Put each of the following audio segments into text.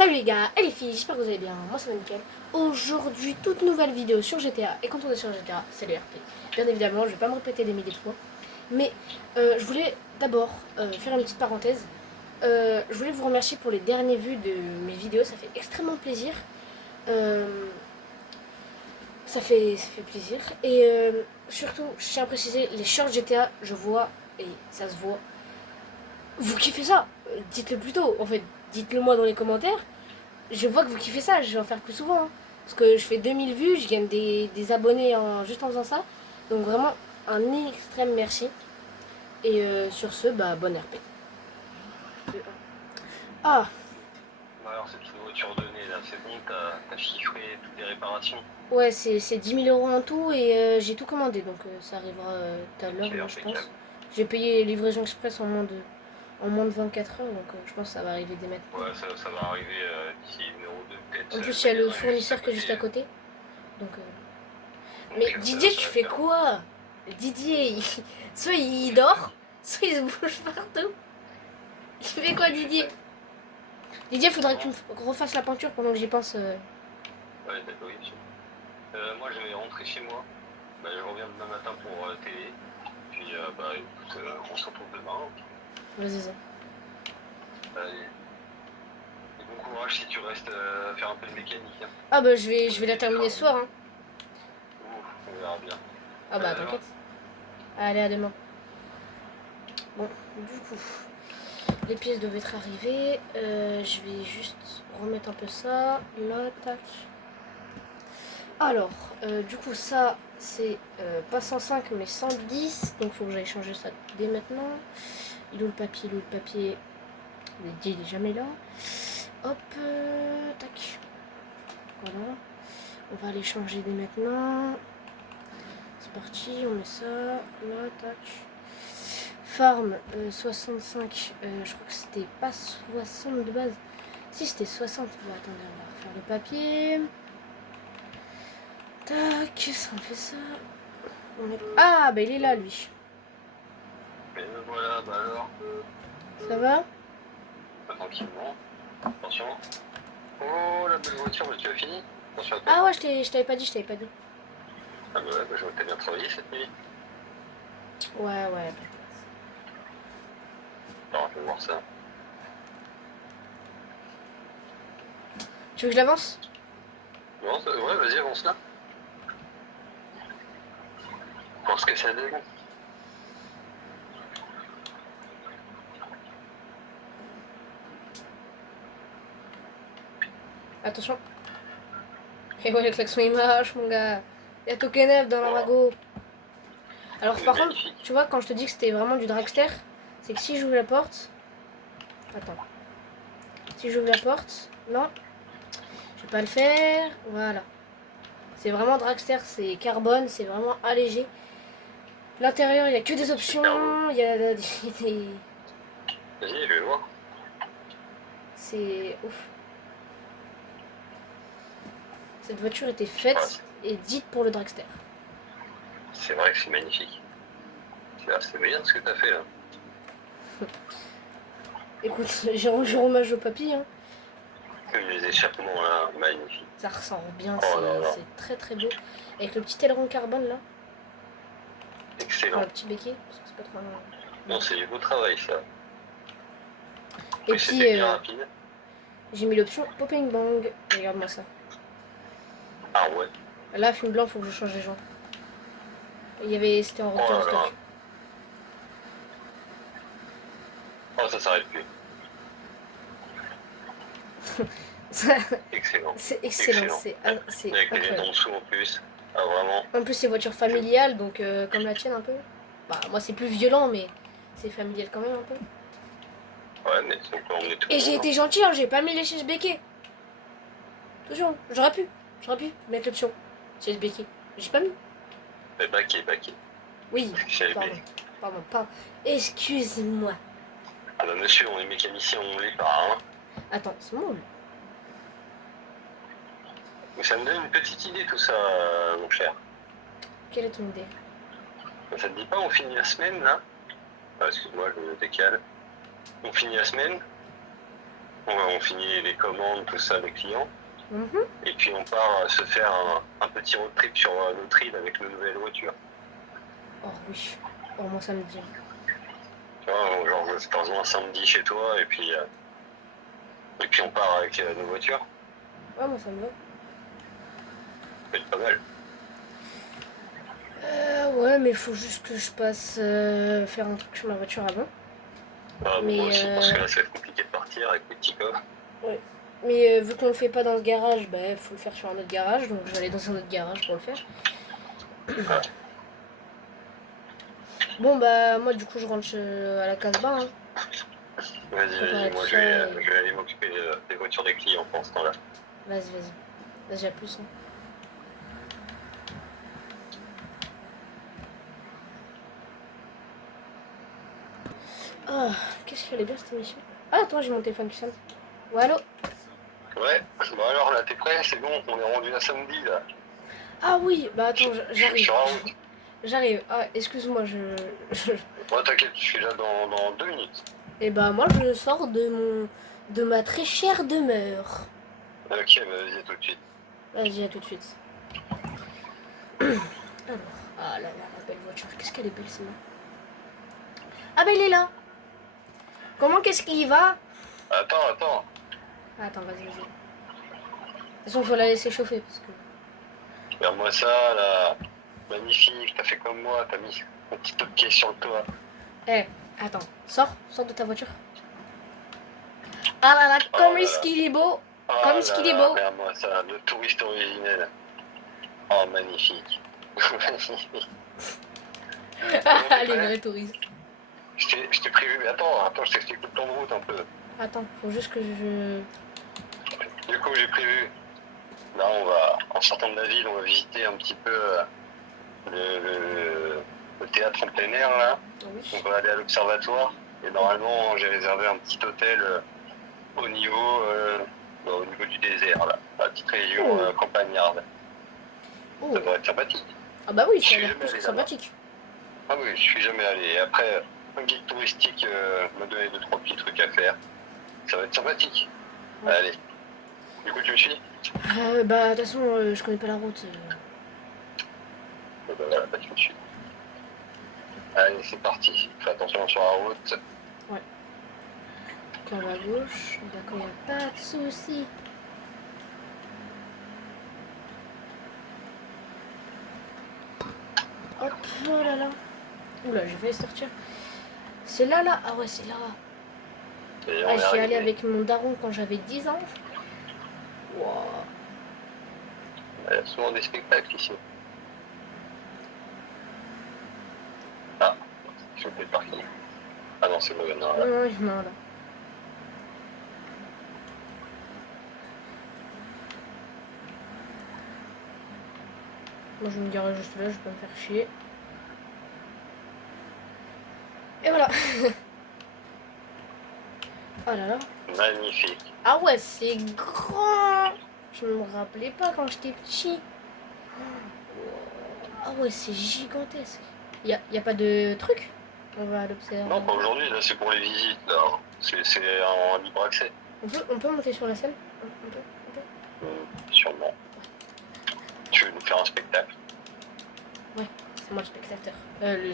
Salut les gars et les filles, j'espère que vous allez bien, moi ça va nickel. Aujourd'hui, toute nouvelle vidéo sur GTA, et quand on est sur GTA, c'est le RP. Bien évidemment, je vais pas me répéter des milliers de fois, mais je voulais d'abord faire une petite parenthèse. Je voulais vous remercier pour les dernières vues de mes vidéos, ça fait extrêmement plaisir. Ça fait plaisir. Et surtout, je tiens à préciser, les shorts GTA, je vois, et ça se voit. Vous kiffez ça? Dites-le plus tôt, en fait, dites-le moi dans les commentaires. Je vois que vous kiffez ça, je vais en faire plus souvent. Hein. Parce que je fais 2000 vues, je gagne des abonnés juste en faisant ça. Donc vraiment, un extrême merci. Et sur ce, bah, bonne RP. Ah, Alors cette voiture donnée là, c'est bon, t'as chiffré toutes les réparations. ouais, c'est 10 000 € en tout et j'ai tout commandé. Donc ça arrivera tout à l'heure, Ok, je pense. impeccable. J'ai payé livraison express en moins de 24 heures. Donc je pense que ça va arriver dès maintenant. Ouais, ça va arriver d'ici une heure ou deux peut-être. En plus, Le il y a le magasin est juste à fournisseur qui est côté. juste à côté. Donc, mais Donc Didier, ça tu va le fais faire. quoi? Didier, soit il dort, soit il se bouge partout. Il fait quoi, Didier? Didier, faudrait que tu me refasses la peinture pendant que j'y pense. Ouais, d'accord, oui, sûr. Moi je vais rentrer chez moi. Bah, je reviens demain matin pour télé. Puis bah écoute, on se retrouve demain. Vas-y, ça. Allez. Et bon courage si tu restes faire un peu de mécanique. Hein. Ah bah Pour je le vais la terminer ce soir. Hein. Ouf, on verra bien. Ah bah Alors, t'inquiète. Allez, à demain. Bon, du coup, les pièces doivent être arrivées. Je vais juste remettre un peu ça. Là, tac. Alors, du coup, ça, c'est pas 105 mais 110. Donc, faut que j'aille changer ça dès maintenant. Il est où le papier? Il est où le papier? Il est jamais là. Hop, tac. Voilà. On va aller changer dès maintenant. C'est parti, on met ça. Là, tac. Farm 65. Je crois que c'était pas 60 de base. Si, c'était 60. Bon, attendez, on va refaire le papier. Tac, ça on fait ça. Ah, bah il est là, lui. mais voilà, bah alors, Ça va? tranquillement. Attention. Oh la belle voiture, mais tu as fini? Attention à toi. Ah ouais, je t'avais pas dit, je t'avais pas dit. Ah bah ouais, bah, je vois que t'as bien travaillé cette nuit. Ouais, ouais. Alors, je vais voir ça. Tu veux que je l'avance? Non, ouais, vas-y, avance là. Voir ce que ça donne. Attention. Et ouais, le klaxon il marche, mon gars. Y'a Tokenev dans la wago. Alors, par contre, tu vois, quand je te dis que c'était vraiment du dragster, c'est que si j'ouvre la porte. Attends. Si j'ouvre la porte. Non. Je vais pas le faire. Voilà. C'est vraiment dragster, c'est carbone, c'est vraiment allégé. L'intérieur, il y a que des options. Il y a des. Vas-y, je vais voir. C'est ouf. Cette voiture était faite et dite pour le dragster. C'est vrai que c'est magnifique. C'est bien ce que t'as fait là. Écoute, j'ai rendu hommage au papy. Hein. Les échappements là, magnifiques. Ça ressort bien, Oh là là. c'est très très beau. Avec le petit aileron carbone là. Excellent. Enfin, le petit béquet, parce que c'est pas trop. Non, c'est du beau travail ça. Et puis puis, bien rapide. j'ai mis l'option Popping Bang. Regarde-moi ça. Ah ouais. Là, film blanc, faut que je change les jantes. C'était en rupture de stock. Oh, ça s'arrête plus. Excellent. C'est excellent. C'est avec les lettres en dessous en plus. Ah, vraiment. En plus, c'est voiture familiale, donc comme la tienne un peu. Bah, moi, c'est plus violent, mais c'est familial quand même un peu. Ouais, mais on peut emmener tout le Et monde. j'ai été gentil, hein, j'ai pas mis les chaises béquets. Toujours, j'aurais pu mettre l'option chaises béquets. J'ai pas mis. Mais baquet. Oui, pardon. Excuse-moi. Ah bah monsieur, on est mécanicien, on l'est pas, hein. Attends, c'est moi. Mais ça me donne une petite idée tout ça, mon cher. Quelle est ton idée? Ça te dit pas, on finit la semaine là? Ah, excuse-moi, je me décale. On finit la semaine. on finit les commandes, tout ça, les clients. Mhm. Et puis on part se faire un petit road trip sur notre île avec nos nouvelles voitures. Oh oui. Oh, moi ça me dit. Tu vois, genre je te rejoins un samedi chez toi et puis on part avec nos voitures. Ouais, moi ça me va. Ça peut être pas mal. Ouais, mais il faut juste que je passe faire un truc sur ma voiture avant. Ah, bon, Mais, moi aussi, parce que là, ça va être compliqué de partir avec les petits coffres. Ouais. Mais vu qu'on le fait pas dans ce garage, bah faut le faire sur un autre garage, donc je vais aller dans un autre garage pour le faire. Ah, Bon bah moi du coup je rentre à la Casbah. Hein. vas-y, Préparer vas-y, tout moi ça et... je vais aller m'occuper des voitures des clients pendant ce temps-là. Vas-y, vas-y. Vas-y, à plus. Hein. Ah, qu'est-ce qu'elle est bien cette émission. Ah, attends, j'ai mon téléphone qui sonne. Ouais, allô. Ouais, bon alors là, t'es prêt? C'est bon, on est rendu à samedi là. Ah oui, bah attends, Je j'arrive. suis en route. J'arrive. Ah, excuse-moi, Ouais, t'inquiète, je suis là dans 2 minutes. Et bah moi je sors de ma très chère demeure. Ok, bah vas-y, tout de suite. Vas-y, à tout de suite. Alors, ah là là, la belle voiture. Qu'est-ce qu'elle est belle, celle-là. Ah bah il est là. Comment qu'est-ce qu'il y va? Attends. Ah, attends, vas-y, vas-y. De toute façon, faut la laisser chauffer parce que... Regarde-moi ça, là. Magnifique, t'as fait comme moi, t'as mis un petit top pied sur le toit. Eh, attends, sors de ta voiture. Ah là là, Oh comme là est-ce là. qu'il est beau. Oh Comme est-ce là qu'il est là, beau. regarde-moi ça, le touriste originel. Oh, magnifique. Les vrais touristes. Je t'ai prévu. Attends, je t'explique le plan de route un peu. Attends, faut juste que je... Du coup, j'ai prévu. Là, en sortant de la ville, on va visiter un petit peu le théâtre en plein air, là. Oui. On va aller à l'observatoire. Et normalement, j'ai réservé un petit hôtel au niveau, au niveau du désert, là. La petite région campagnarde. Oh. Ça devrait être sympathique. Ah bah oui, Je ça a suis l'air jamais plus que allé là-bas. sympathique. Ah oui, je suis jamais allé. Et après, un guide touristique m'a donné 2-3 petits trucs à faire. Ça va être sympathique. Ouais. Allez. Du coup, tu me suis? Bah de toute façon, je connais pas la route. Bah, voilà, bah, tu me suis. Allez, c'est parti. Fais attention sur la route. Ouais. Curve à gauche. D'accord, y a pas de souci. Hop, oh là là. Oula, j'ai failli sortir. C'est là, là. Ah ouais, c'est là. Et Ah, on est j'y allais arrivé. avec mon daron quand j'avais 10 ans. Wow. Il y a souvent des spectacles ici. Ah, je fais le parking. Ah non, c'est mauvais. Non, là. Non, non, là. Moi, je vais me garer juste là, je vais pas me faire chier. Et voilà. Oh là là. Magnifique. Ah ouais, c'est grand. Je me rappelais pas quand j'étais petit. Ah ouais, c'est gigantesque. Y a pas de truc. On va l'observer. Non, pas aujourd'hui, là, c'est pour les visites. Là. C'est en libre accès. On peut monter sur la scène. On peut. Sûrement. Tu veux nous faire un spectacle? Ouais, c'est moi le spectateur. Le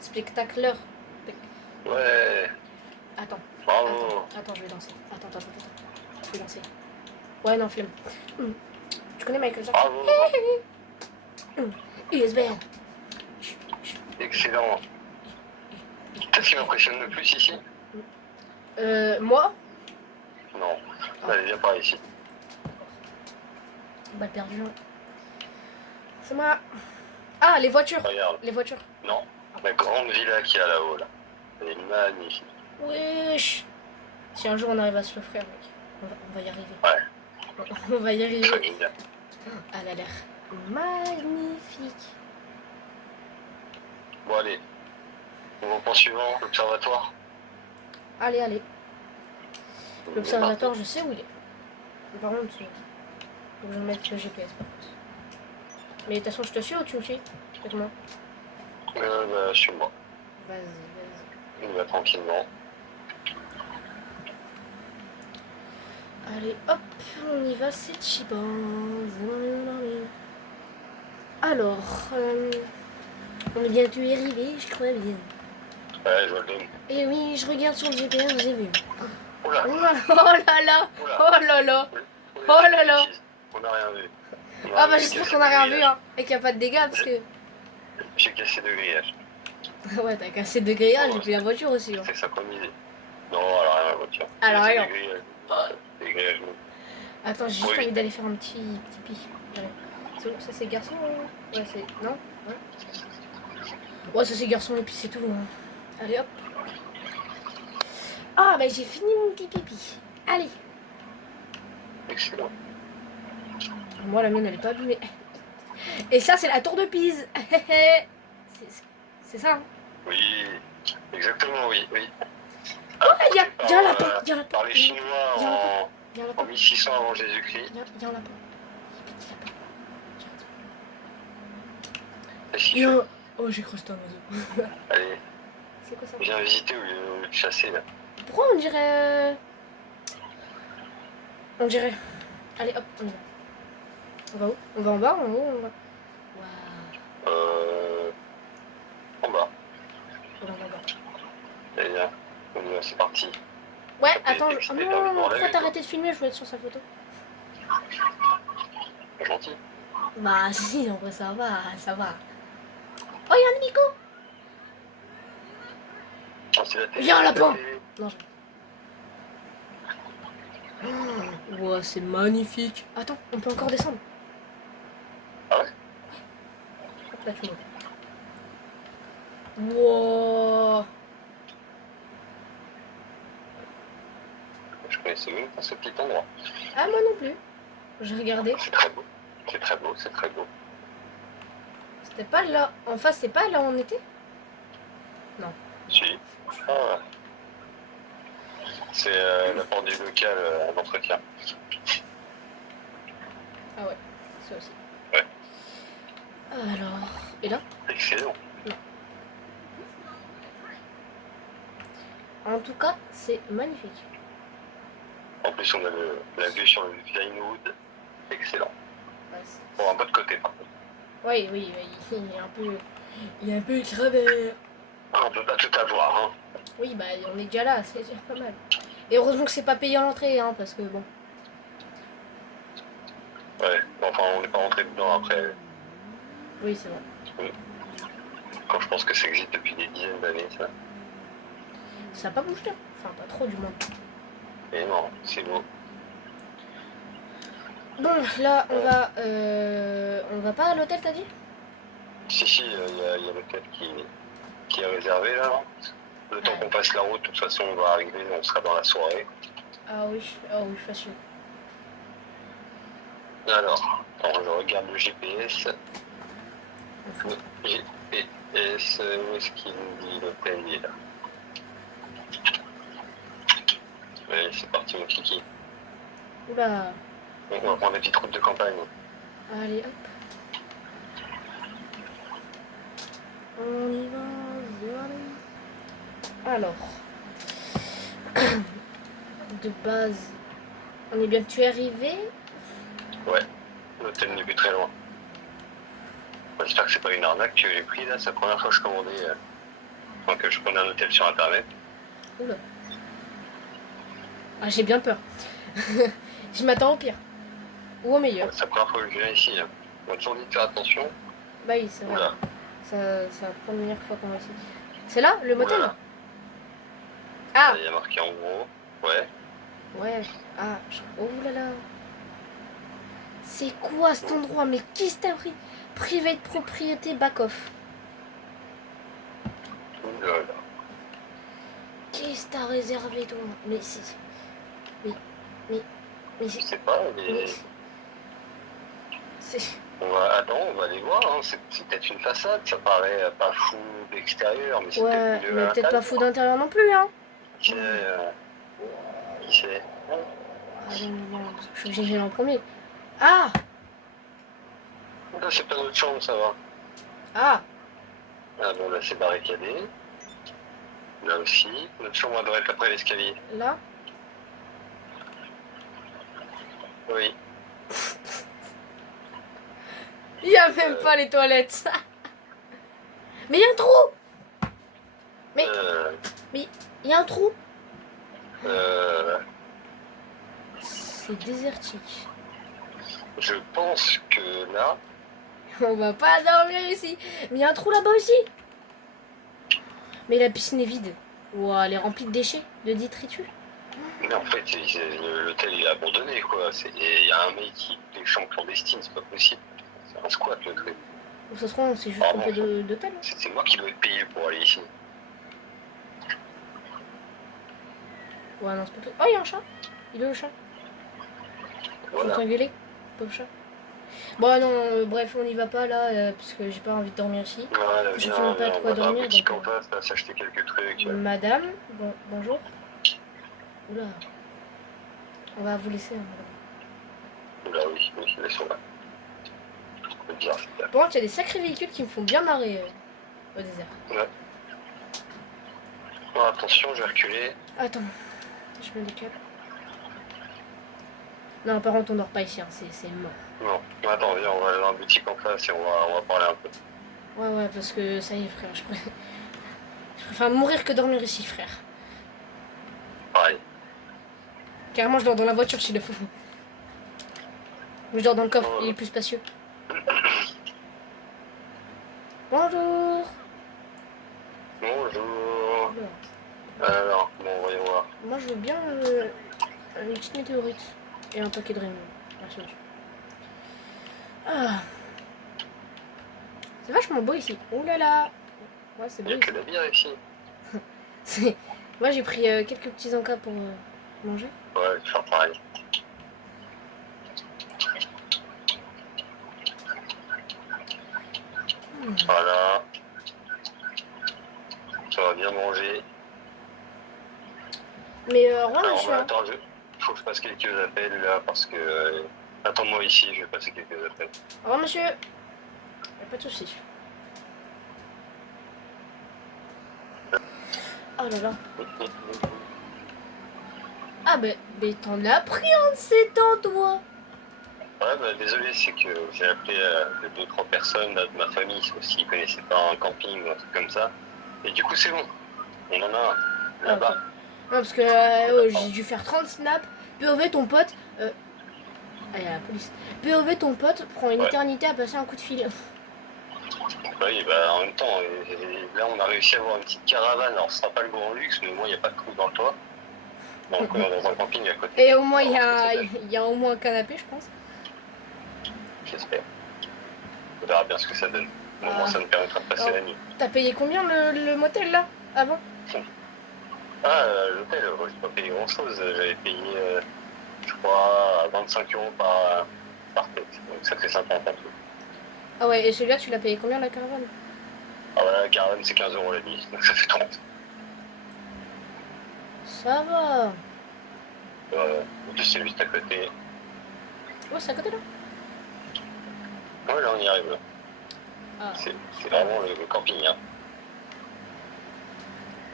spectacleur. Ouais. Attends. Bravo. Attends, je vais danser. Attends. Je vais danser. Ouais, non, film. Tu connais Michael Jackson? Bravo. USB. Excellent. Qu'est-ce qui m'impressionne le plus ici? Moi? Non. Allez, viens par ici. Balle perdue. C'est moi. Ah, les voitures. Regarde. Les voitures. Non. La grande villa qu'il y a là-haut, là. Elle est magnifique. Wesh. Si un jour on arrive à se l'offrir, mec, on va y arriver. Ouais. On va y arriver. Très bien. Elle a l'air magnifique. Bon, allez. On va au point suivant, l'observatoire. Allez. L'observatoire, je sais où il est. Mais par contre, faut que je mette le GPS par contre. Mais de toute façon, je te suis ou tu me suis? Avec moi. Bah, chez moi. Vas-y. On va tranquillement. Allez, hop, on y va, c'est Chiban. Alors, on est bientôt arrivé, je crois bien. Ouais, je vois le dôme. Et oui, je regarde sur le GPS, j'ai vu. Oula, Oh là là, oula. oh là là. On Oh a fait là une là. bêtise. On n'a rien vu. On a Ah rien bah vu, j'espère cassé qu'on a deux rien vu, grillages. hein. Et qu'il n'y a pas de dégâts, parce que... J'ai cassé 2 grillages. Ouais, t'as cassé deux grillages et puis la voiture aussi. Hein. C'est ça qu'on disait. Non, alors rien, la voiture. Alors, J'ai alors. des grillages. Des grillages. Attends, j'ai juste Oui. envie d'aller faire un petit pipi. J'arrive. C'est où, ça c'est garçon Ouais, c'est... Non ouais. Ouais, ça c'est garçon et puis c'est tout. Hein. Allez, hop. Ah, bah j'ai fini mon petit pipi. Allez. Excellent. Moi, la mienne, elle est pas abîmée. Et ça, c'est la tour de Pise. C'est ça, hein. Oui, exactement, oui. Oui. Oh, il y a un lapin. Il y a un lapin. Par les Chinois Il y a un lapin. en, Il y a un en lapin. 1600 avant Jésus-Christ. Il y a un lapin. Il y a un petit lapin. Qu'est-ce qu'il Il y a fait un... Oh, j'ai cru que c'était un oiseau. Allez, C'est quoi ça? viens visiter au lieu de chasser là. Pourquoi on dirait... On dirait... Allez, hop, on y va. On va où? On va en bas, en haut, on va... Waouh. En bas. On va en bas. Allez, viens. On y va, c'est parti. Ouais, Et attends, t'es oh excité, t'as envie de voir non, la pourquoi vue, t'as arrêté de filmer? Je voulais être sur sa photo. Pas gentil. Bah si, en vrai ça va, ça va. Oh, il y a un hélico. Oh, c'est la télé. Il y a un c'est la lapin. télé. Non, je... Wow, c'est magnifique. Attends, on peut encore descendre. Ah ouais? Hop là, tu montes. Wow. Je connaissais même pas ce petit endroit. Ah, moi non plus. J'ai regardé. C'est très beau. C'est très beau, c'est très beau. C'était pas là. En face, c'est pas là où on était? Si. Ah ouais. C'est la porte du local d'entretien. Ah ouais, ça aussi. Ouais. Alors, et là? Excellent. En tout cas, c'est magnifique. En plus, on a la vue sur le Vinewood. Excellent. Ouais, Bon, un peu de côté, par contre. oui, oui, il est un peu... Il est un peu travers. Ah, on peut pas tout avoir, hein. Oui, bah on est déjà là, c'est déjà pas mal. Et heureusement que c'est pas payé à l'entrée, hein, parce que bon... Ouais, enfin, on n'est pas rentré dedans après. Oui, c'est vrai. Quand je pense que ça existe depuis des dizaines d'années, ça. Ça a pas bougé, hein. Enfin, pas trop du moins. Et non, c'est beau. Bon, là, on va pas à l'hôtel, t'as dit? Si, il y a l'hôtel qui est réservé là. Le temps qu'on passe la route, de toute façon, on va arriver, on sera dans la soirée. Ah oui, facile. Alors, attends, je regarde le GPS. Enfin, Le GPS, où est-ce qu'il nous dit l'hôtel? Il est là. Allez, c'est parti, mon kiki. oula. On va prendre des petites routes de campagne. Allez, hop. On y va, alors. De base, on est bientôt arrivé. Ouais, l'hôtel n'est plus très loin. J'espère que c'est pas une arnaque que j'ai pris là, c'est la première fois que je commandais. Enfin, que je prenais un hôtel sur internet. Oula. Ah, j'ai bien peur. Je m'attends au pire. Ou au meilleur. C'est la première fois que je viens ici. Hein. On m'a toujours dit de faire attention. Bah oui, c'est vrai. Oula. C'est la première fois qu'on va ici. C'est là, le motel? Voilà. Ah Il y a marqué en gros. Ouais. ouais. Ah, oh là là. C'est quoi cet endroit? Mais qui t'a pris? Private propriété back-off. Oula. Qu'est-ce que t'as réservé toi? Mais c'est... Mais Je c'est... sais pas, mais Mais c'est... on va aller voir. Hein. C'est peut-être une façade, ça paraît pas fou d'extérieur, mais c'est Ouais, peut-être mieux mais à peut-être pas l'intérieur. fou d'intérieur non plus, hein. Qui sait, qui sait. Ah non, non, non, parce que je suis obligée d'y aller en premier. Ah Là, c'est pas notre chambre, ça va. Ah Ah bon, là, c'est barricadé. Là aussi. Notre chambre elle doit être après l'escalier. Là Oui. Il y a même pas les toilettes. Mais il y a un trou. Mais il y a un trou. C'est désertique. Je pense que là, On va pas dormir ici. Mais il y a un trou là-bas aussi. Mais la piscine est vide. Ouah, elle est remplie de déchets, de détritus. mais en fait, l'hôtel il est abandonné quoi. Il y a un mec qui fait chambre clandestine, c'est pas possible. C'est un squat le truc. Ou ça se trouve, on s'est juste Pardon. trompé d'hôtel. C'est moi qui dois être payé pour aller ici. Ouais, non, c'est pas possible. Oh, il y a un chat. Il est où le chat? Voilà. J'entends gueuler. Pauvre chat. Bon, non, bref, on y va pas là, parce que j'ai pas envie de dormir ici. Voilà, J'ai viens, pas de on quoi va dans la dormir, boutique donc, en face, là, s'acheter quelques trucs. Madame, bon, bonjour. Oula. On va vous laisser. Hein, madame. Là, oui, laissons-la. C'est bizarre, c'est Par contre, il y a des sacrés véhicules qui me font bien marrer au désert. Ouais. Bon, attention, je vais reculer. Attends, je me décale. Non, par contre, on dort pas ici, hein, c'est mort. Non, attends, viens, on va aller dans la boutique en face et on va parler un peu. Ouais, parce que ça y est, frère, je préfère mourir que dormir ici, frère. Pareil. Carrément, je dors dans la voiture s'il le faut. Ou je dors dans le coffre, il est plus spacieux. Bonjour. Bonjour. Oula. Alors, bon, voyons voir. Moi, je veux bien une petite météorite et un paquet de rainbow. Merci monsieur. Ah. C'est vachement beau ici. Oh là là. Ouais, c'est Il beau n'y a que ici. de la bière ici. Moi, j'ai pris quelques petits encas pour manger. Ouais, je vais faire pareil. Voilà. Ça va bien manger. Mais au revoir, Alors, monsieur. bah, attends, il faut que je passe quelques appels là parce que. Attends-moi ici, je vais passer quelques appels. Au revoir, monsieur. Y a pas de soucis. Oh là là. Ah ben, t'en as pris un de ces dents, toi. Ouais, bah, désolé, c'est que j'ai appelé 2-3 personnes là, de ma famille, sauf s'ils connaissaient pas un camping ou un truc comme ça. Et du coup, c'est bon. On en a un là-bas. Ok. Non, parce que j'ai dû faire 30 snaps. POV, ton pote. Allez, à la police. POV, ton pote prend une éternité à passer un coup de fil. Oui, bah, en même temps, là, on a réussi à avoir une petite caravane. Alors, ce sera pas le grand luxe, mais au moins, il n'y a pas de trou dans le toit. Donc, dans un camping à côté. Et au moins, il y a au moins un canapé, je pense. J'espère. On verra bien ce que ça donne. Au moins, ça nous permettra de passer la nuit. T'as payé combien le motel là avant? Ah, l'hôtel, j'ai pas payé grand chose. J'avais payé, je crois, 25 € par tête. Donc ça fait 50 en tout. Ah ouais, et celui-là, tu l'as payé combien la caravane? Ah voilà, la caravane c'est 15 € la nuit. Donc ça fait 30. Ça va. C'est juste à côté. Oh, c'est à côté là? Ouais, là on y arrive. Ah. C'est vraiment le camping. Hein.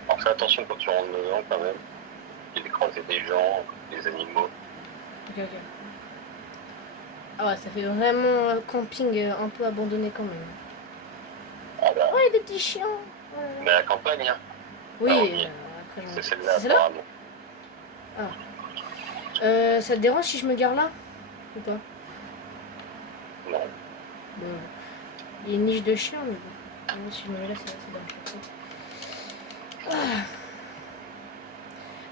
Alors fais attention quand tu rentres dedans quand même. Il y a des croisés des gens, des animaux. Ok. Ah ouais, ça fait vraiment camping un peu abandonné quand même. Ah bah, Ouais, des petits chiens. Ouais. mais à la campagne, hein. Oui, après C'est celle-là c'est là? apparemment. Ça te dérange si je me gare là? Ou pas? Non. Bon. Il y a une niche de chien, mais bon. Moi, si je me mets là, c'est bon.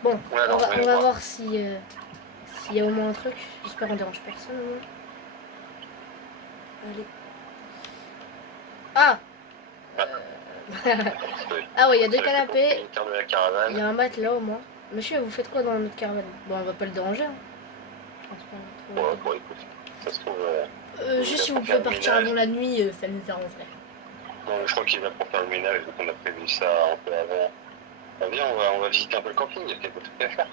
Bon, Ouais, alors, on va voir si s'il y a au moins un truc. J'espère qu'on dérange personne au moins. Allez. Ah Ah ouais, il y a deux canapés. Il y a un matelas au moins. Monsieur, vous faites quoi dans notre caravane? Bon, on va pas le déranger. Hein. Je pense pas. Ouais, bon, écoute, ça se trouve. Juste si vous pouvez partir avant la nuit, ça nous arrangerait. Non, je crois qu'il est là pour faire le ménage, donc on a prévu ça un peu avant. Bah, viens, on va visiter un peu le camping, il y a peut-être des trucs à faire.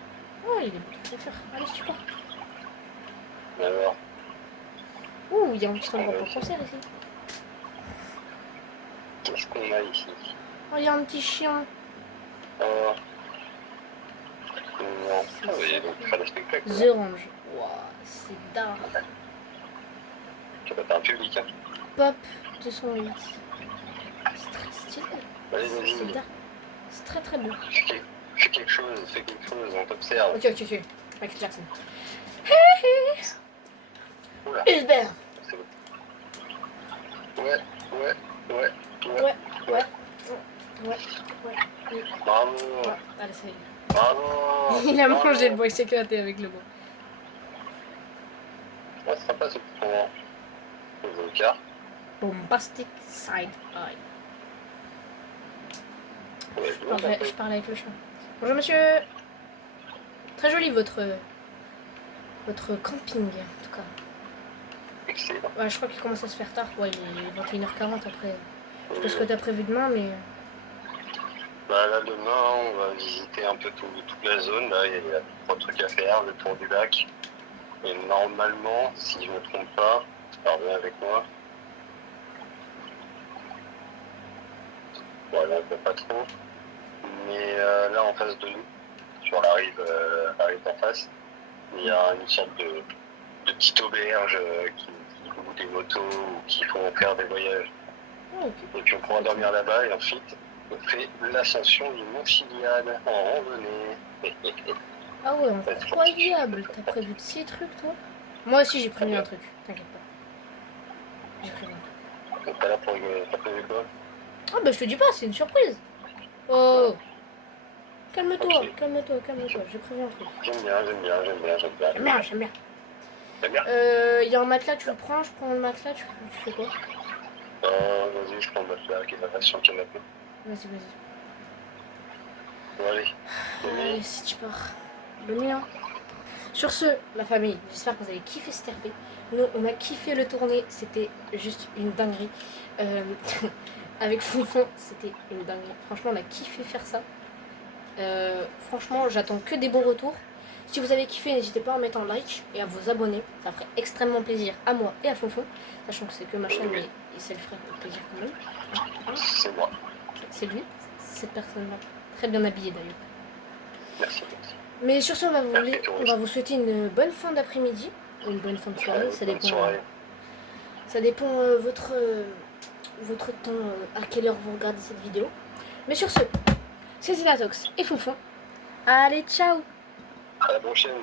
Ouais, il y a des trucs à faire. Allez, si tu pars. Alors, Ouh, il y a un petit endroit pour concert ici. qu'est-ce qu'on a ici? Oh, il y a un petit chien. Non. Ah oui, donc faire des spectacles. The Range. Waouh, C'est d'art. Tu vas faire un public. Hein. Pop 208. C'est très stylé. Allez, C'est vas-y. d'art. C'est très très beau. Fais quelque chose, on t'observe. Ok. Michael Jackson. Oula, Hubert. c'est bon. Ouais. Bravo. Ouais, allez, ça y est. Bravo. Il a Bravo. mangé le bois, il s'est éclaté avec le bois. Ouais, c'est sympa ce petit moment. Le car. Bombastic side eye. Ouais, Je parlais avec le chat. Bonjour monsieur. Très joli votre camping en tout cas. excellent. Ouais, je crois qu'il commence à se faire tard. Ouais, il est 21h40 après. Je sais pas ce que t'as prévu demain, mais. Bah là demain on va visiter un peu toute la zone, là il y a 3 trucs à faire, le tour du lac. Et normalement, si je me trompe pas, ça revient avec moi. Voilà, on peut pas trop. Mais là en face de nous, sur la rive d'en face, il y a une sorte de petite auberge qui loue des motos ou qui font faire des voyages. Ah, ok. Et puis on pourra dormir là-bas et ensuite on fait l'ascension du Mont Chiliade en randonnée. Ah ouais, incroyable. T'as prévu de ces trucs toi? Moi aussi j'ai prévu un truc, t'inquiète pas. J'ai prévu un truc. Donc pas là pour t'as prévu quoi? Ah bah je te dis pas, c'est une surprise. Oh. Calme-toi, Ok. calme-toi. J'ai prévu un truc. J'aime bien. J'aime bien. J'aime bien. Il y a un matelas, tu le prends, je prends le matelas, tu fais quoi? Vas-y, je prends le matelas qui est sur le canapé. Vas-y. Bon, allez. Allez, si tu pars. Bonne nuit, hein. Sur ce, la famille, j'espère que vous avez kiffé cette RP. Nous, on a kiffé le tourner, c'était juste une dinguerie. Avec Fonfon, c'était une dinguerie. Franchement, on a kiffé faire ça. Franchement, j'attends que des bons retours. Si vous avez kiffé, n'hésitez pas à mettre un like et à vous abonner. Ça ferait extrêmement plaisir à moi et à Fonfon. Sachant que c'est que ma chaîne, mais ça lui ferait plaisir quand même. C'est moi. C'est lui, cette personne-là. Très bien habillée d'ailleurs. Merci. Mais sur ce, on va vous souhaiter une bonne fin d'après-midi ou une bonne fin de soirée, ça dépend. Ça dépend votre temps, à quelle heure vous regardez cette vidéo. Mais sur ce, c'est Zinatox et Fonfon. Allez, ciao! À la prochaine.